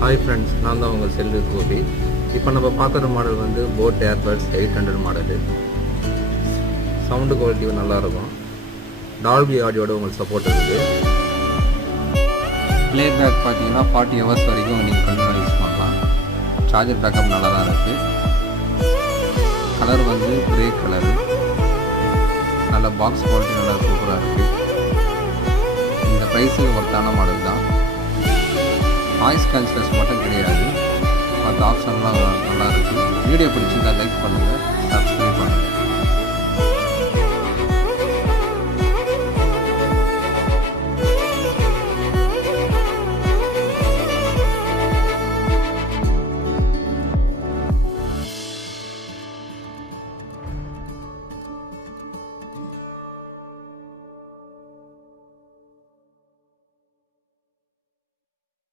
Hi friends, நான் தான் உங்கள் செல்வி கோபி. இப்போ நம்ம பார்க்குற மாடல் வந்து boat earbuds 800 model. Sound quality நல்லாயிருக்கும். டால்பி ஆடியோட உங்களுக்கு சப்போர்ட் இருக்குது. ப்ளே பேக் பார்த்தீங்கன்னா 40 ஹவர்ஸ் வரைக்கும் நீங்கள் கண்டினியூ யூஸ் பண்ணலாம். சார்ஜர் பேக்கப் நல்லா தான் இருக்குது. கலர் வந்து கிரே கலரு, நல்ல பாக்ஸ் குவாலிட்டி நல்லா சூப்பராக இருக்குது. இந்த ப்ரைஸுக்கு ஒர்த்தான மாடல் தான். நாய்ஸ் கேன்சலேஷன் மட்டும் கிடையாது, மற்ற ஆப்ஷன்லாம் நல்லா இருக்குது. வீடியோ பிடிச்சிருந்தா லைக் பண்ணுங்கள், சப்ஸ்கிரைப் பண்ணுங்கள்.